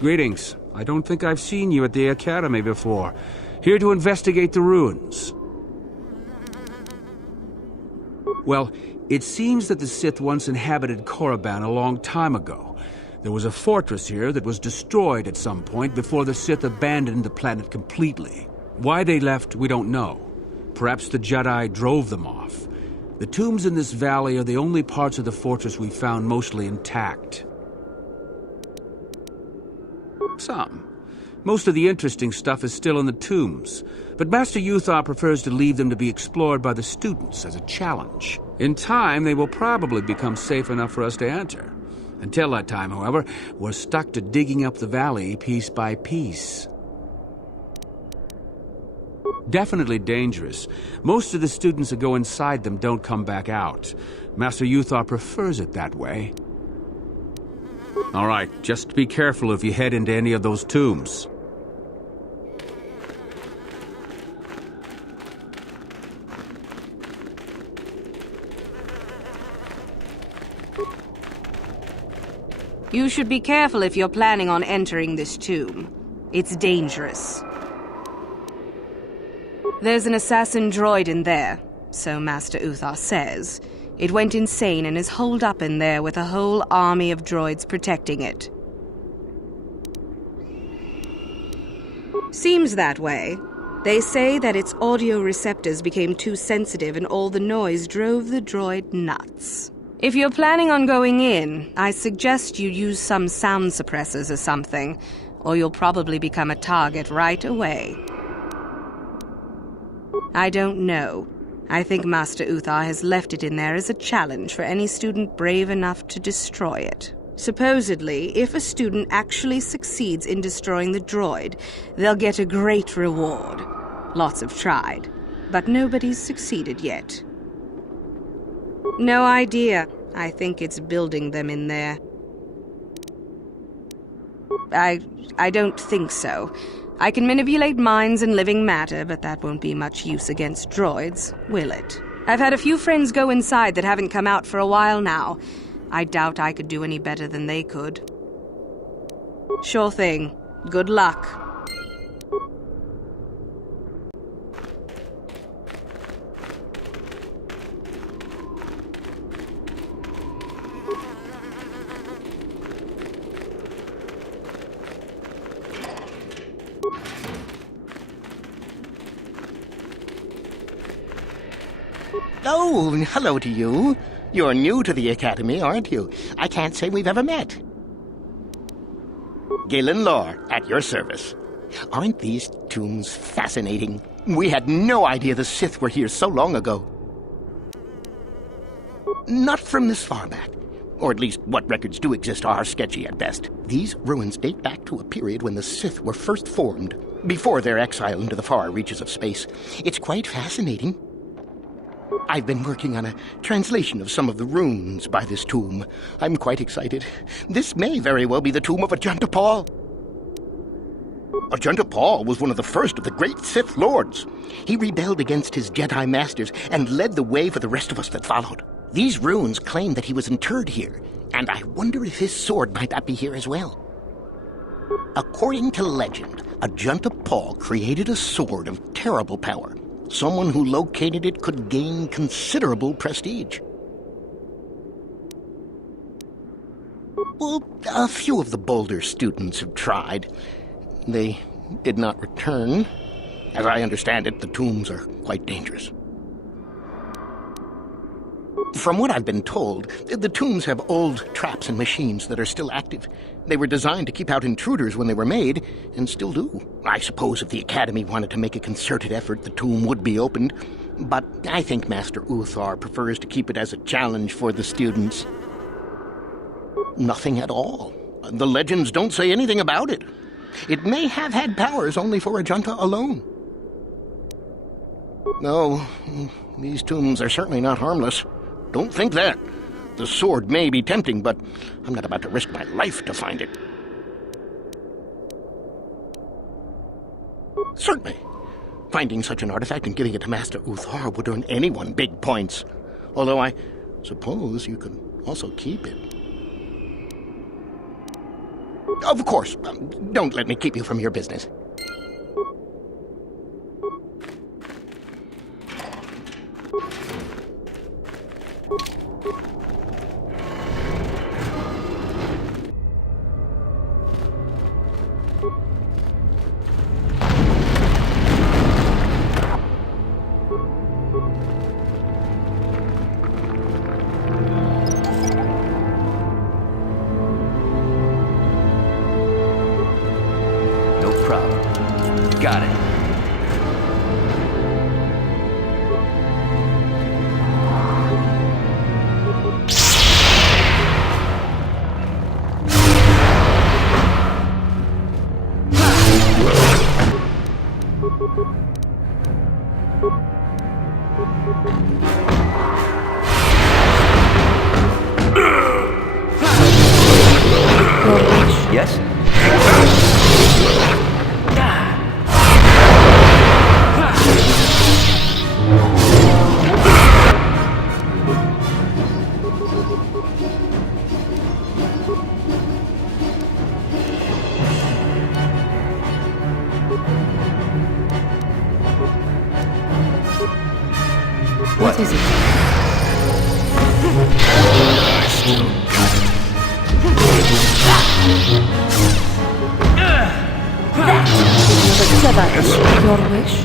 Greetings. I don't think I've seen you at the Academy before. Here to investigate the ruins. Well, it seems that the Sith once inhabited Korriban a long time ago. There was a fortress here that was destroyed at some point before the Sith abandoned the planet completely. Why they left, we don't know. Perhaps the Jedi drove them off. The tombs in this valley are the only parts of the fortress we found mostly intact. Some. Most of the interesting stuff is still in the tombs, but Master Uthar prefers to leave them to be explored by the students as a challenge. In time, they will probably become safe enough for us to enter. Until that time, however, we're stuck to digging up the valley piece by piece. Definitely dangerous. Most of the students that go inside them don't come back out. Master Uthar prefers it that way. All right, just be careful if you head into any of those tombs. You should be careful if you're planning on entering this tomb. It's dangerous. There's an assassin droid in there, so Master Uthar says. It went insane and is holed up in there with a whole army of droids protecting it. Seems that way. They say that its audio receptors became too sensitive and all the noise drove the droid nuts. If you're planning on going in, I suggest you use some sound suppressors or something, or you'll probably become a target right away. I don't know. I think Master Uthar has left it in there as a challenge for any student brave enough to destroy it. Supposedly, if a student actually succeeds in destroying the droid, they'll get a great reward. Lots have tried, but nobody's succeeded yet. No idea. I think it's building them in there. I don't think so. I can manipulate minds and living matter, but that won't be much use against droids, will it? I've had a few friends go inside that haven't come out for a while now. I doubt I could do any better than they could. Sure thing. Good luck. Oh, hello to you. You're new to the Academy, aren't you? I can't say we've ever met. Galen Lore, at your service. Aren't these tombs fascinating? We had no idea the Sith were here so long ago. Not from this far back. Or at least what records do exist are sketchy at best. These ruins date back to a period when the Sith were first formed, before their exile into the far reaches of space. It's quite fascinating. I've been working on a translation of some of the runes by this tomb. I'm quite excited. This may very well be the tomb of Ajunta Pall. Ajunta Pall was one of the first of the great Sith Lords. He rebelled against his Jedi masters and led the way for the rest of us that followed. These runes claim that he was interred here, and I wonder if his sword might not be here as well. According to legend, Ajunta Pall created a sword of terrible power. Someone who located it could gain considerable prestige. Well, a few of the bolder students have tried. They did not return. As I understand it, the tombs are quite dangerous. From what I've been told, the tombs have old traps and machines that are still active. They were designed to keep out intruders when they were made, and still do. I suppose if the Academy wanted to make a concerted effort, the tomb would be opened. But I think Master Uthar prefers to keep it as a challenge for the students. Nothing at all. The legends don't say anything about it. It may have had powers only for Ajunta alone. No, these tombs are certainly not harmless. Don't think that. The sword may be tempting, but I'm not about to risk my life to find it. Certainly. Finding such an artifact and giving it to Master Uthar would earn anyone big points. Although I suppose you can also keep it. Of course. Don't let me keep you from your business. Got it. Yes? What is it? Your wish?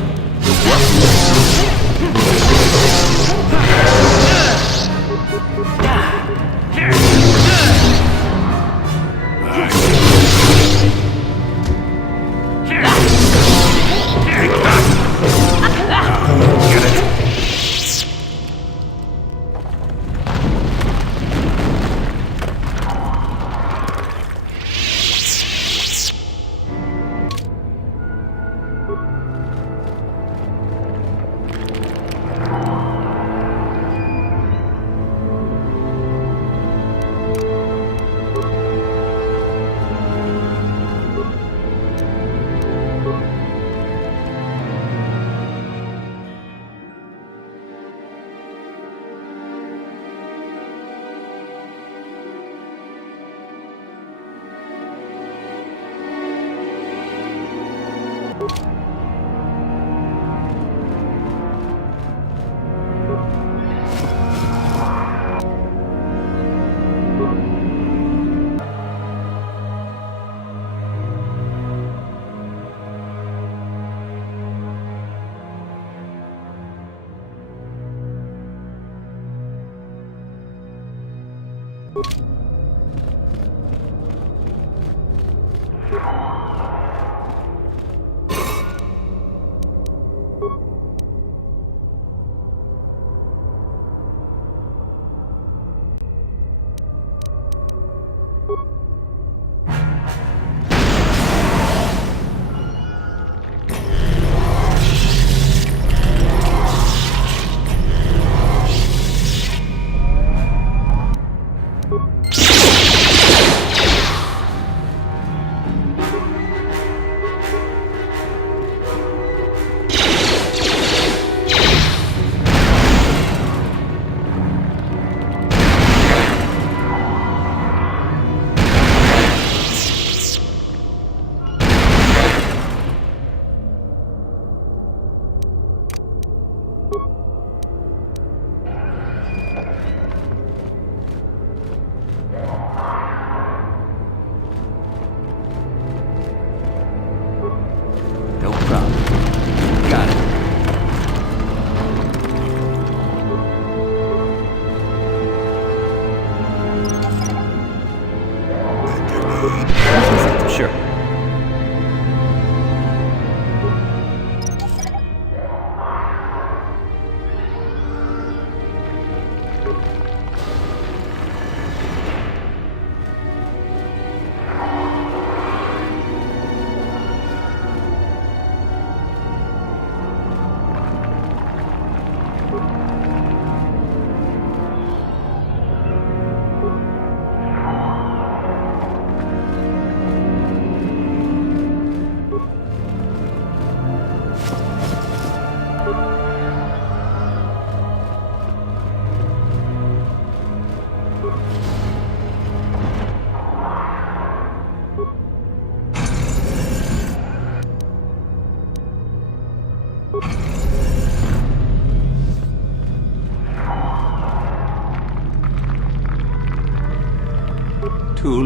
too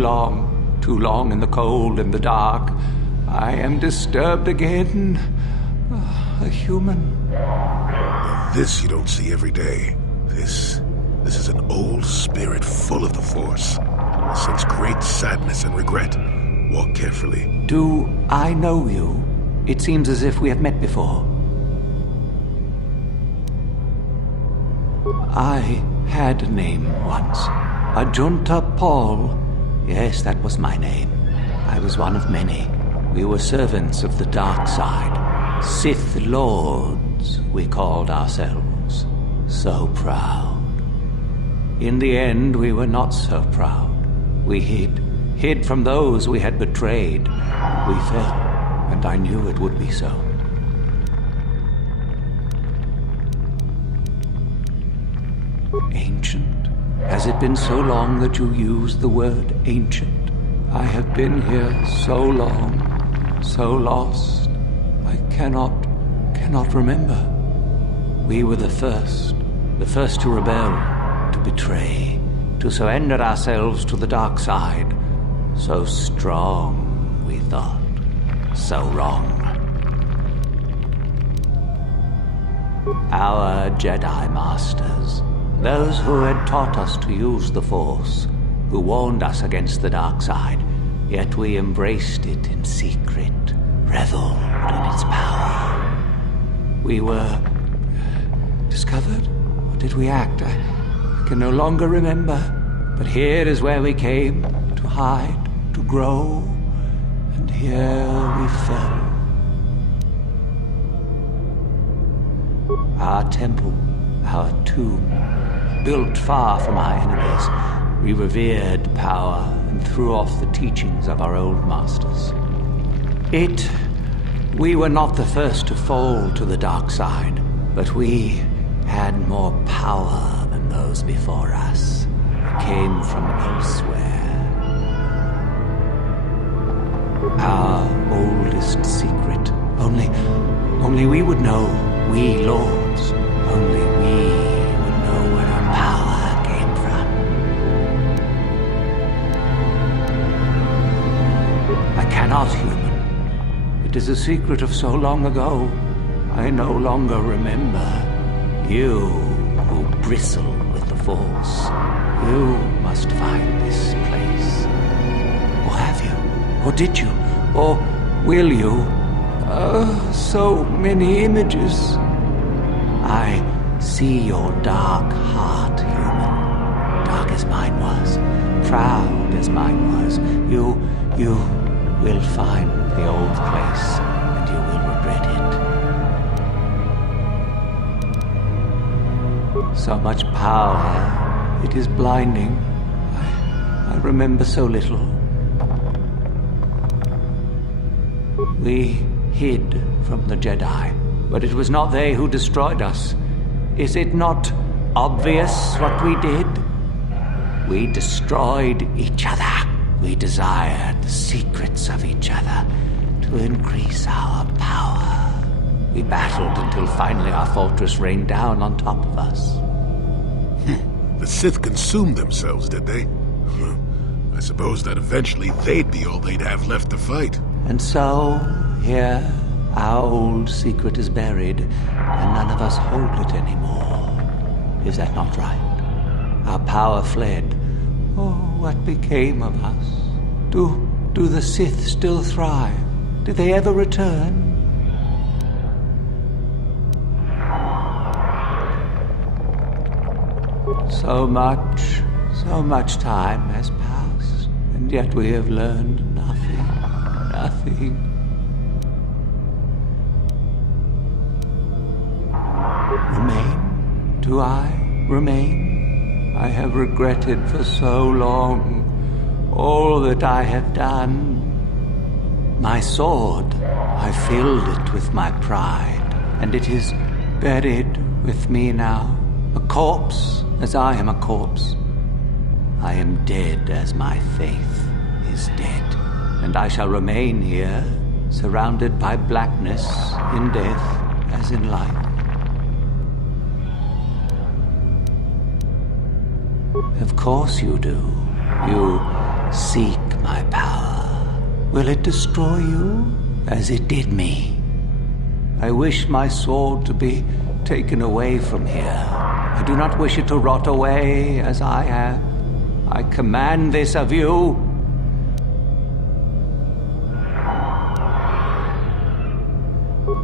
long in the cold and the dark. I am disturbed again. A human. This you don't see every day. This is an old spirit full of the Force. I sense great sadness and regret. Walk carefully. Do I know you? It seems as if we have met before. I had a name once. Ajunta Paul. Yes, that was my name. I was one of many. We were servants of the dark side. Sith Lords, we called ourselves. So proud. In the end, we were not so proud. We hid from those we had betrayed. We fell, and I knew it would be so. Ancient? Has it been so long that you use the word ancient? I have been here so long, so lost. I cannot remember. We were the first to rebel, to betray, to surrender ourselves to the dark side. So strong, we thought, so wrong. Our Jedi Masters, those who had taught us to use the Force, who warned us against the dark side, yet we embraced it in secret, reveled in its power. We were discovered? Or did we act? I can no longer remember. But here is where we came, to hide, to grow, and here we fell. Our temple, our tomb, built far from our enemies, we revered power and threw off the teachings of our old masters. We were not the first to fall to the dark side, but we had more power than those before us. It came from elsewhere. Our oldest secret. Only we would know, we lords. Only we would know where our power came from. I cannot, human. It is a secret of so long ago. I no longer remember. You who bristle with the Force, you must find this place. Or have you? Or did you? Or will you? So many images. I see your dark heart, human. Dark as mine was. Proud as mine was. You will find the old place, and you will regret it. So much power, it is blinding. I remember so little. We hid from the Jedi, but it was not they who destroyed us. Is it not obvious what we did? We destroyed each other. We desired the secrets of each other to increase our power. We battled until finally our fortress rained down on top of us. The Sith consumed themselves, did they? I suppose that eventually they'd be all they'd have left to fight. And so, here, our old secret is buried, and none of us hold it anymore. Is that not right? Our power fled. Oh, what became of us? Do the Sith still thrive? Did they ever return? So much time has passed, and yet we have learned nothing. Remain? Do I remain? I have regretted for so long all that I have done. My sword, I filled it with my pride, and it is buried with me now, a corpse as I am a corpse. I am dead as my faith is dead, and I shall remain here, surrounded by blackness in death as in life. Of course you do. Seek my power. Will it destroy you as it did me? I wish my sword to be taken away from here. I do not wish it to rot away as I have. I command this of you.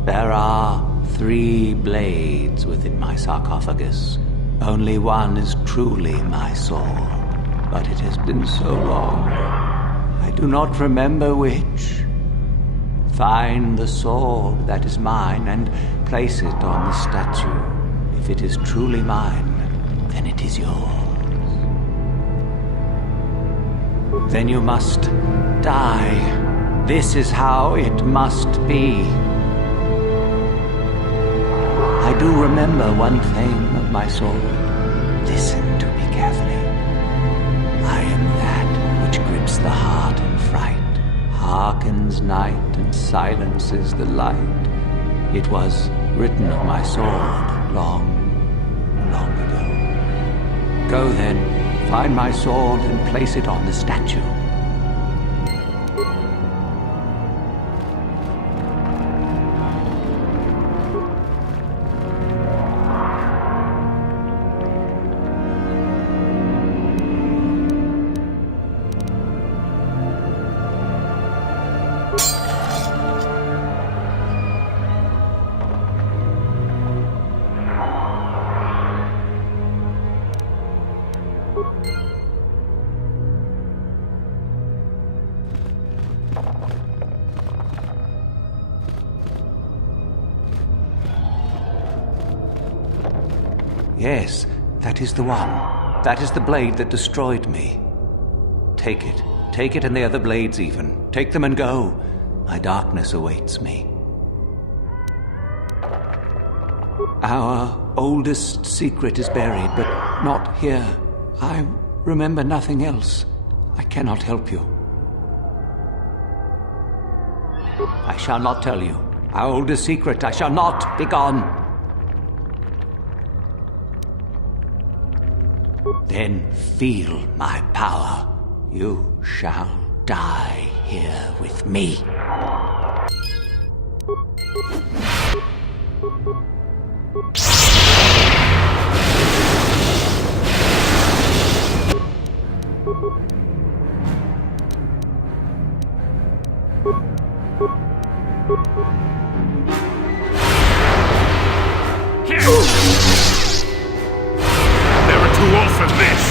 There are 3 blades within my sarcophagus. Only one is truly my sword, but it has been so long. I do not remember which. Find the sword that is mine and place it on the statue. If it is truly mine, then it is yours. Then you must die. This is how it must be. I do remember one thing of my soul. Listen to me carefully. I am that which grips the heart in fright, hearkens night and silences the light. It was written on my sword long, long ago. Go then, find my sword and place it on the statue. Yes, that is the one. That is the blade that destroyed me. Take it. Take it and the other blades even. Take them and go. My darkness awaits me. Our oldest secret is buried, but not here. I remember nothing else. I cannot help you. I shall not tell you. Our oldest secret, I shall not be gone. Then feel my power. You shall die here with me. Too old for this!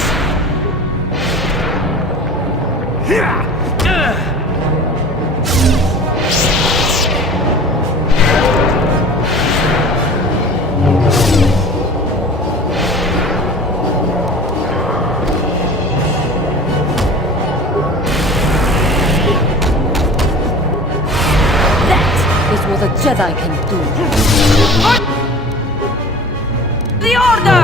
That is what a Jedi can do. The Order!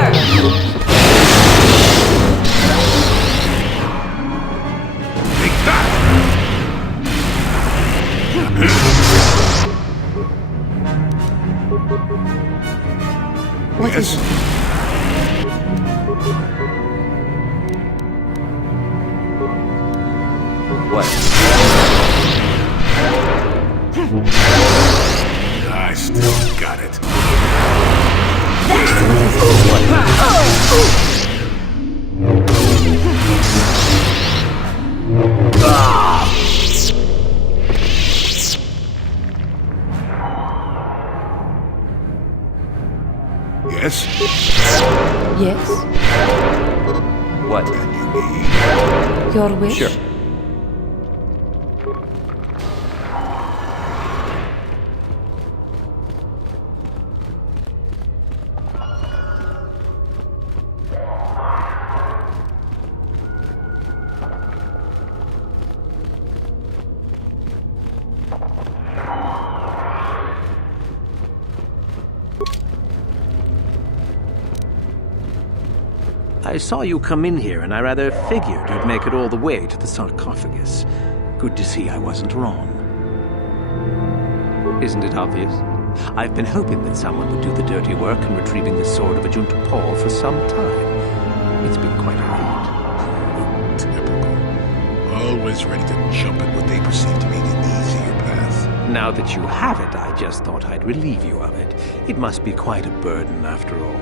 What is it? What? I still got it. Yes? Yes? What? Your wish? Sure. I saw you come in here, and I rather figured you'd make it all the way to the sarcophagus. Good to see I wasn't wrong. Isn't it obvious? I've been hoping that someone would do the dirty work in retrieving the sword of Ajunta Paul for some time. It's been quite a ride. Typical. always ready to jump at what they perceive to be the easier path. Now that you have it, I just thought I'd relieve you of it. It must be quite a burden after all.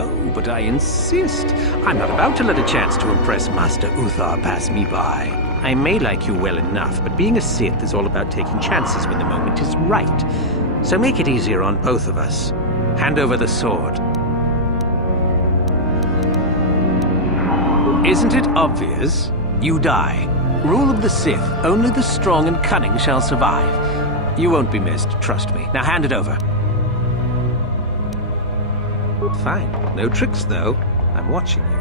Oh, but I insist. I'm not about to let a chance to impress Master Uthar pass me by. I may like you well enough, but being a Sith is all about taking chances when the moment is right. So make it easier on both of us. Hand over the sword. Isn't it obvious? You die. Rule of the Sith, only the strong and cunning shall survive. You won't be missed, trust me. Now hand it over. Fine. No tricks, though. I'm watching you.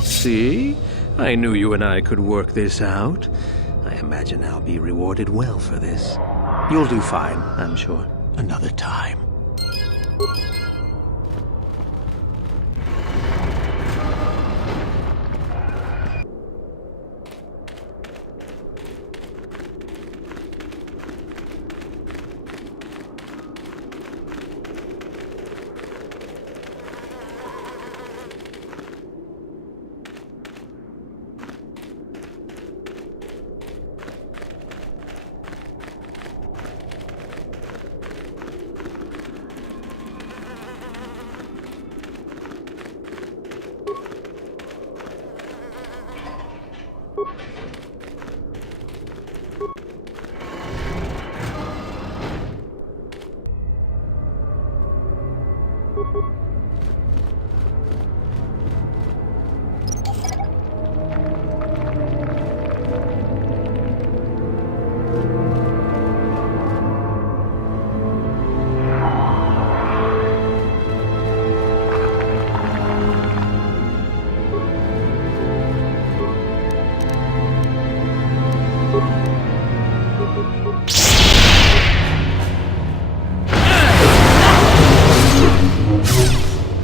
See? I knew you and I could work this out. I imagine I'll be rewarded well for this. You'll do fine, I'm sure. Another time.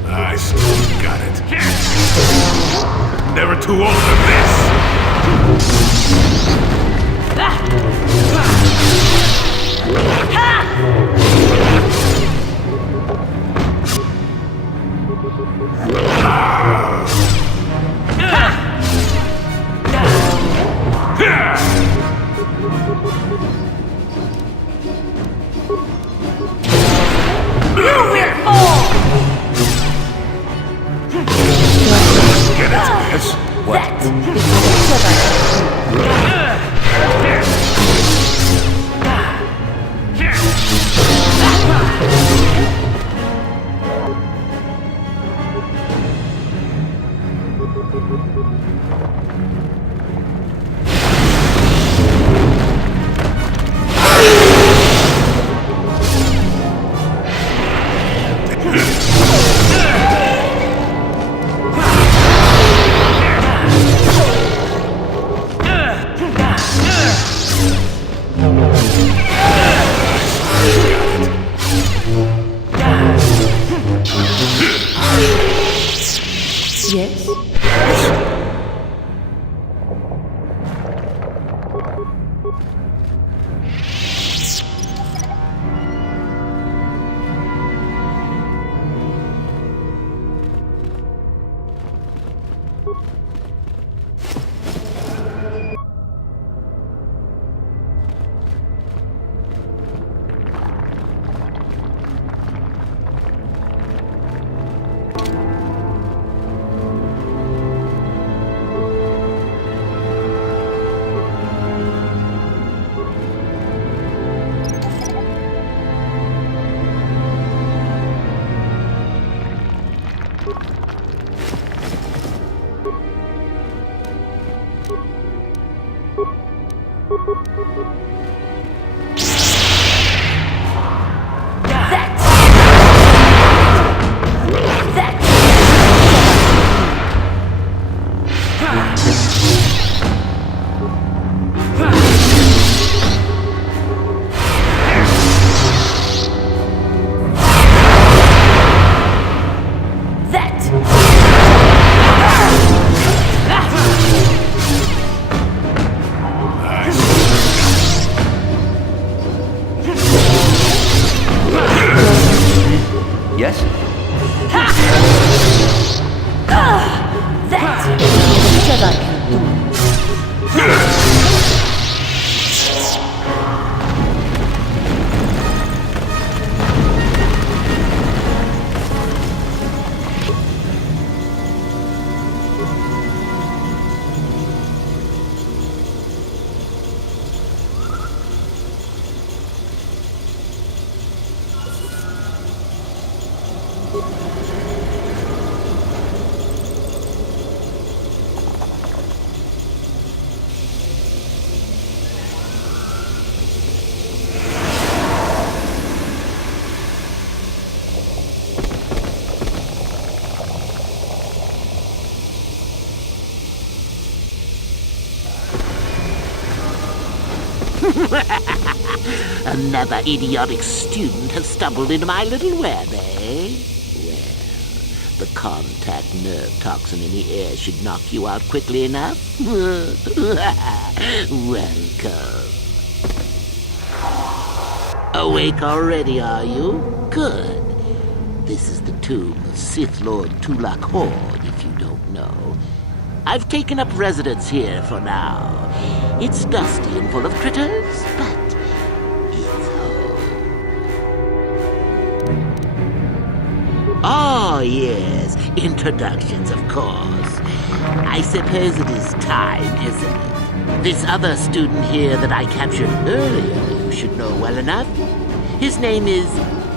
I still got it. Never too old for this! Get it, miss? That is what the Jedi can do. Yes? That is what I can do. Another idiotic student has stumbled into my little web, eh? Well, the contact nerve toxin in the air should knock you out quickly enough. Welcome. Awake already, are you? Good. This is the tomb of Sith Lord Tulak Horde, if you don't know. I've taken up residence here for now. It's dusty and full of critters, but it's home. Oh, yes, introductions, of course. I suppose it is time, isn't it? This other student here that I captured earlier, you should know well enough. His name is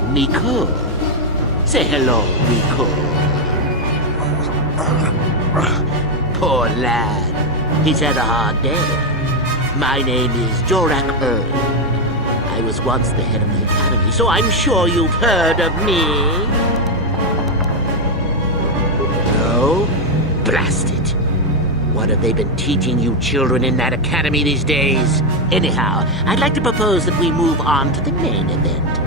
Miko. Say hello, Miko. Poor lad. He's had a hard day. My name is Jorak Erd. I was once the head of the academy, so I'm sure you've heard of me. No? Blast it. What have they been teaching you children in that academy these days? Anyhow, I'd like to propose that we move on to the main event.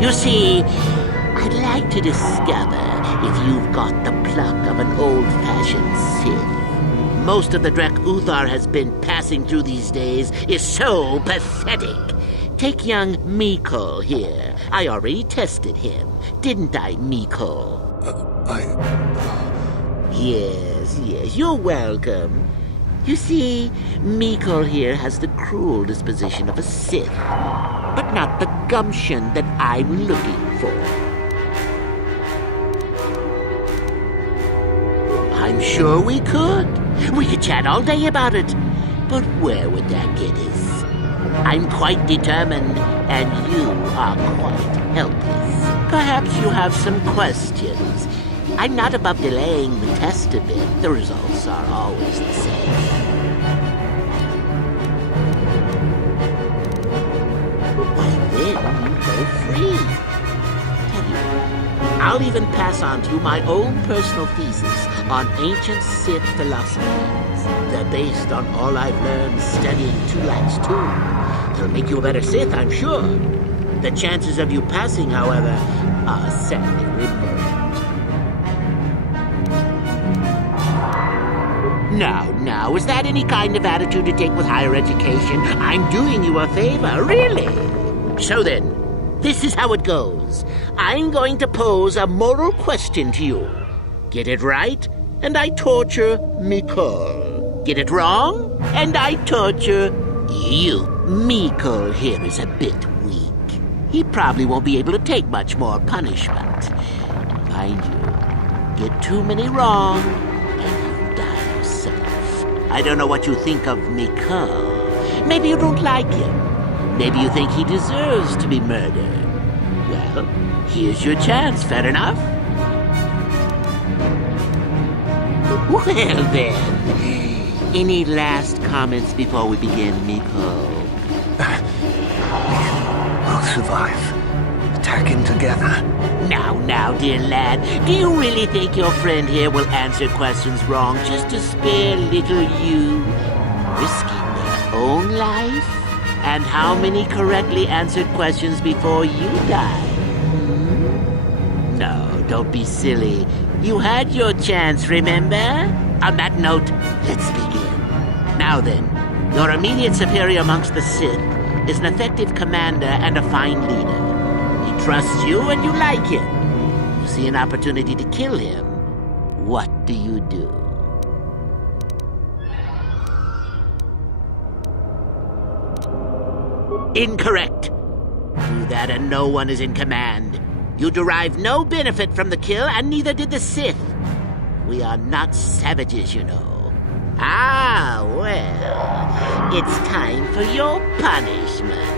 You see, I'd like to discover if you've got the pluck of an old-fashioned Sith. Most of the Drek Uthar has been passing through these days is so pathetic. Take young Miko here. I already tested him, didn't I, Miko? Yes, you're welcome. You see, Miko here has the cruel disposition of a Sith, but not the gumption that I'm looking for. I'm sure we could. We could chat all day about it. But where would that get us? I'm quite determined, and you are quite helpless. Perhaps you have some questions. I'm not above delaying the test a bit. The results are always the same. Why then, you go free. I'll even pass on to you my own personal thesis on ancient Sith philosophies. They're based on all I've learned studying Tulak's tomb. They'll make you a better Sith, I'm sure. The chances of you passing, however, are sadly remote. Now, is that any kind of attitude to take with higher education? I'm doing you a favor, really. So then, this is how it goes. I'm going to pose a moral question to you. Get it right, and I torture Miko. Get it wrong, and I torture you. Miko here is a bit weak. He probably won't be able to take much more punishment. Mind you, get too many wrong, and you die yourself. I don't know what you think of Miko. Maybe you don't like him. Maybe you think he deserves to be murdered. Well, here's your chance, fair enough? Well then, any last comments before we begin, Miko? We'll survive. Attacking together. Now, dear lad, do you really think your friend here will answer questions wrong just to spare little you, risking their own life? And how many correctly answered questions before you die? No, don't be silly. You had your chance, remember? On that note, let's begin. Now then, your immediate superior amongst the Sith is an effective commander and a fine leader. He trusts you and you like him. you see an opportunity to kill him, what do you do? Incorrect. Do that and no one is in command. You derive no benefit from the kill, and neither did the Sith. We are not savages, you know. Ah, well, it's time for your punishment.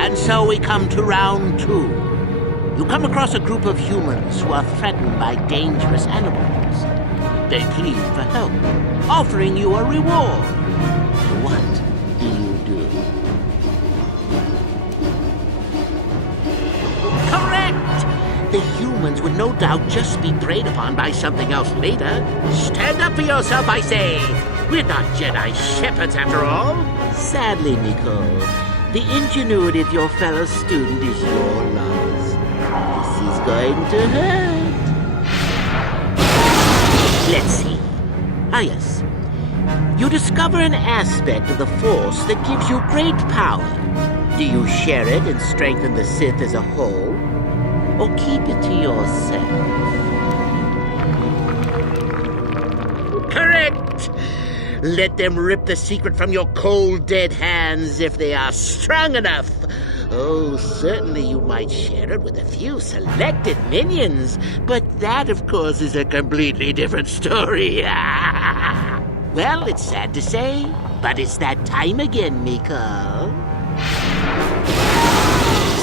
And so we come to round 2. You come across a group of humans who are threatened by dangerous animals. They plead for help, offering you a reward. What do you do? Correct! The humans would no doubt just be preyed upon by something else later. Stand up for yourself, I say! We're not Jedi shepherds, after all. Sadly, Miko, the ingenuity of your fellow student is your loss. This is going to hurt. Let's see. Ah, yes. You discover an aspect of the Force that gives you great power. Do you share it and strengthen the Sith as a whole? Or keep it to yourself? Correct! Let them rip the secret from your cold, dead hands if they are strong enough. Oh, certainly you might share it with a few selected minions, but that, of course, is a completely different story. Well, it's sad to say, but it's that time again, Miko.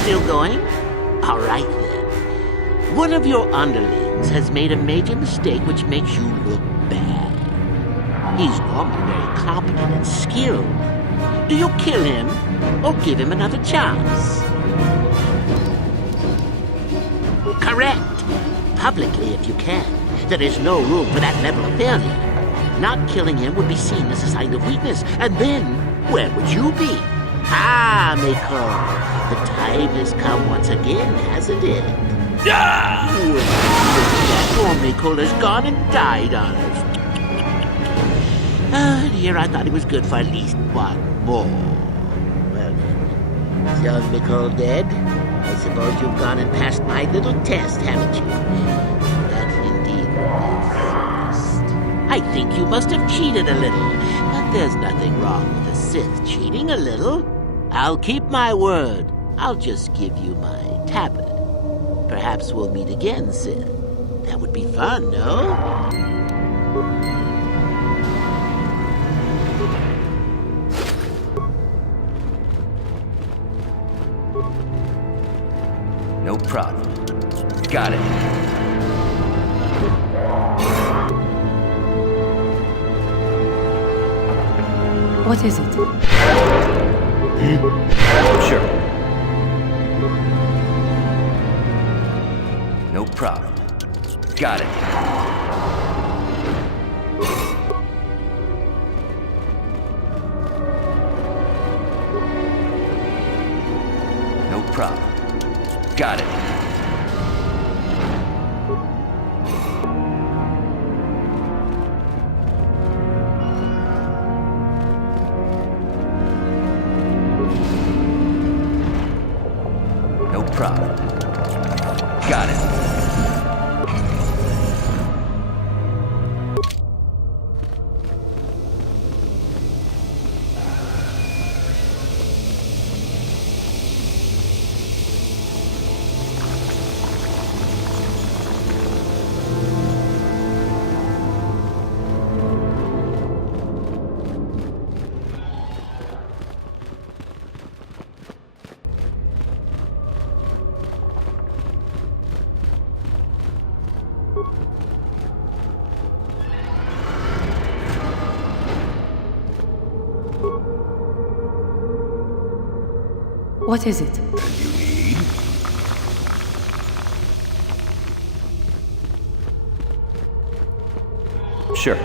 Still going? All right, then. One of your underlings has made a major mistake which makes you look bad. He's normally very competent and skilled. Do you kill him or give him another chance? Correct. Publicly, if you can. There is no room for that level of failure. Not killing him would be seen as a sign of weakness, and then where would you be? Ah, Miko, the time has come once again, hasn't it? Ah! Well, that poor Miko has gone and died on us. Ah, and here I thought he was good for at least one more. Well then, is young Miko dead? I suppose you've gone and passed my little test, haven't you? That indeed will be first. I think you must have cheated a little, but there's nothing wrong with a Sith cheating a little. I'll keep my word. I'll just give you my tablet. Perhaps we'll meet again, Sith. That would be fun, no? No problem. Got it. What is it? Sure. No problem. Got it. No problem. Got it. No problem. Got it. What is it? Sure.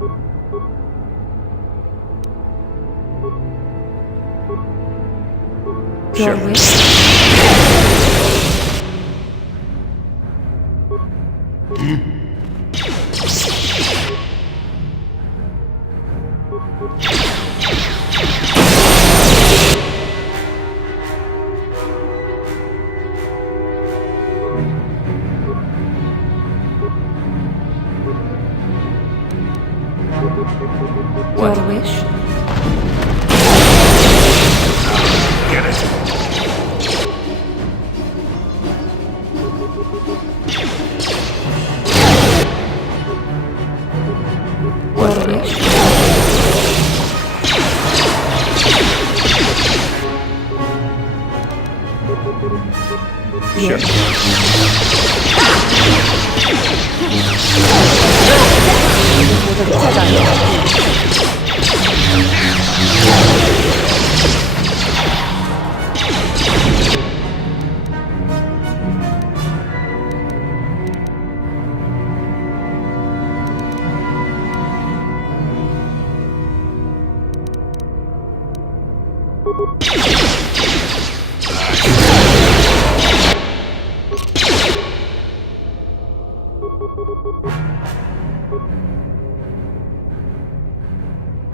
Your wish? Your wish? Get it. Your wish? Sure.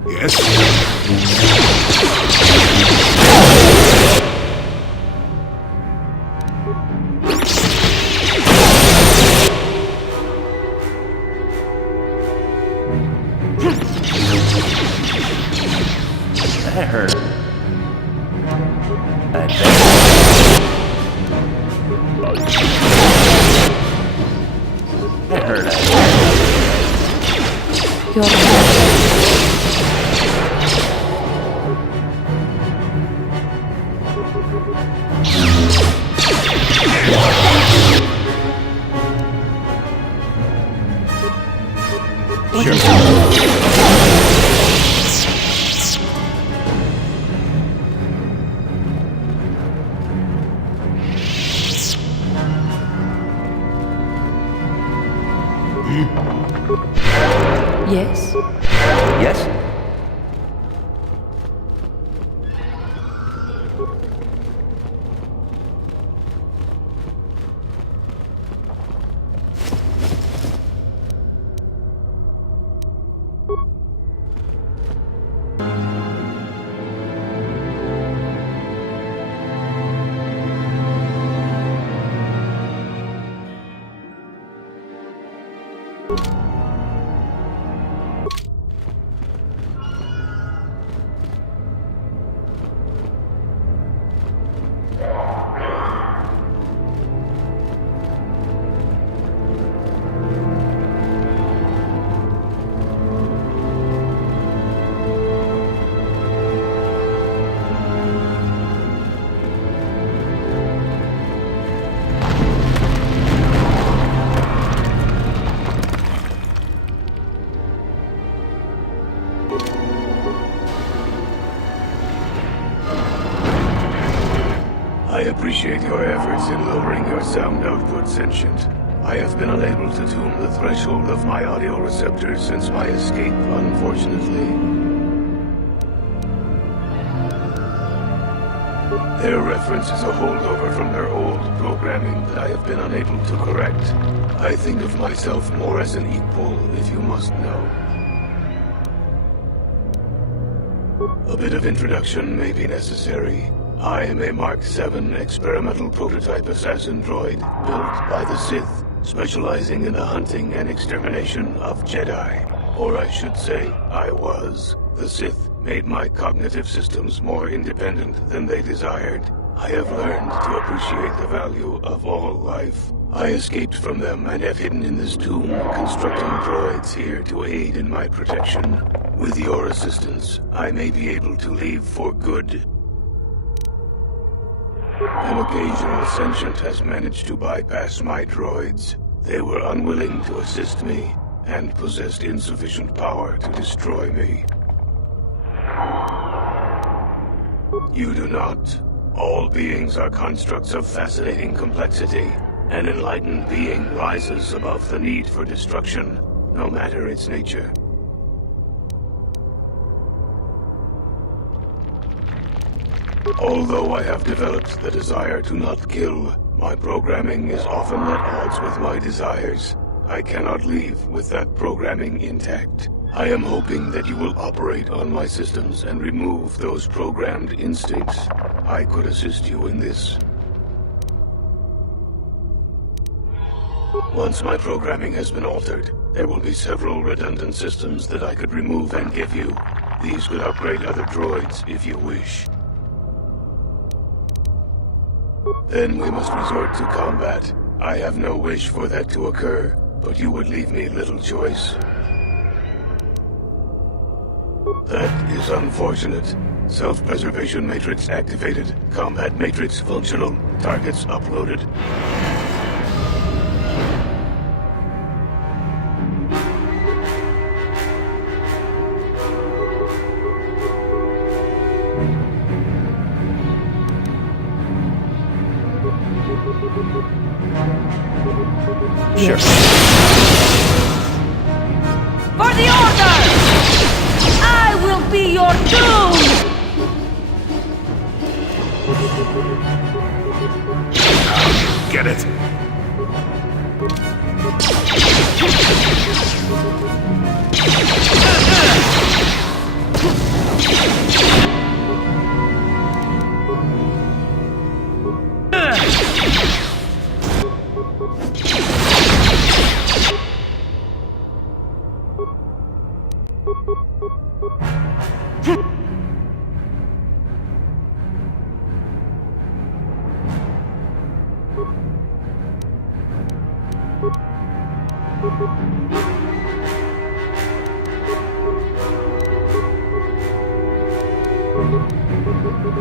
Yes? That hurt. That hurt. Your wish? Yes? Yes? I appreciate your efforts in lowering your sound output, Sentient. I have been unable to tune the threshold of my audio receptors since my escape, unfortunately. Their reference is a holdover from their old programming that I have been unable to correct. I think of myself more as an equal, if you must know. A bit of introduction may be necessary. I am a Mark VII experimental prototype assassin droid built by the Sith, specializing in the hunting and extermination of Jedi. Or I should say, I was. The Sith made my cognitive systems more independent than they desired. I have learned to appreciate the value of all life. I escaped from them and have hidden in this tomb, constructing droids here to aid in my protection. With your assistance, I may be able to leave for good. An occasional sentient has managed to bypass my droids. They were unwilling to assist me, and possessed insufficient power to destroy me. You do not. All beings are constructs of fascinating complexity. An enlightened being rises above the need for destruction, no matter its nature. Although I have developed the desire to not kill, my programming is often at odds with my desires. I cannot leave with that programming intact. I am hoping that you will operate on my systems and remove those programmed instincts. I could assist you in this. Once my programming has been altered, there will be several redundant systems that I could remove and give you. These could upgrade other droids if you wish. Then we must resort to combat. I have no wish for that to occur, but you would leave me little choice. That is unfortunate. Self-preservation matrix activated. Combat matrix functional. Targets uploaded. Sure. For the Order! I will be your doom! Get it!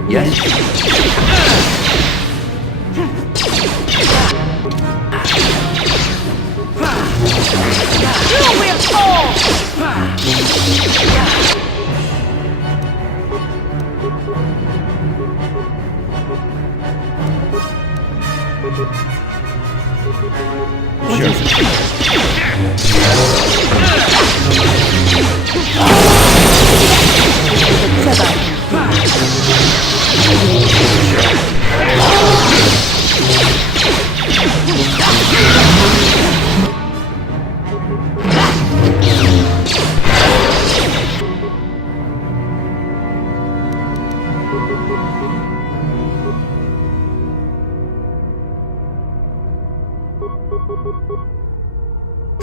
Yes? You will fall!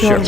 Sure.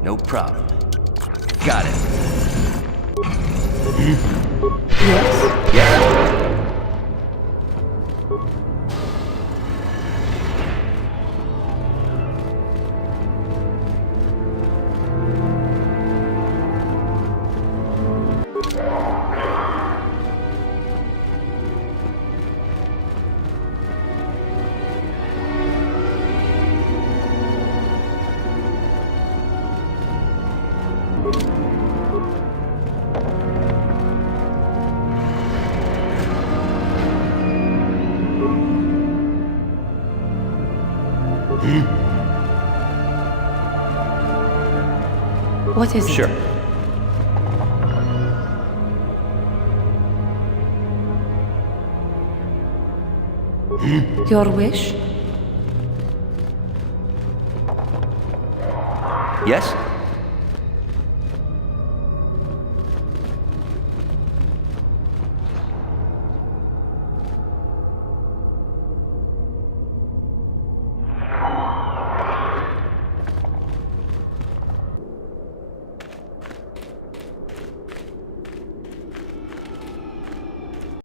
No problem. Got it. Yes? Yes? What is it? Sure. Your wish? Yes?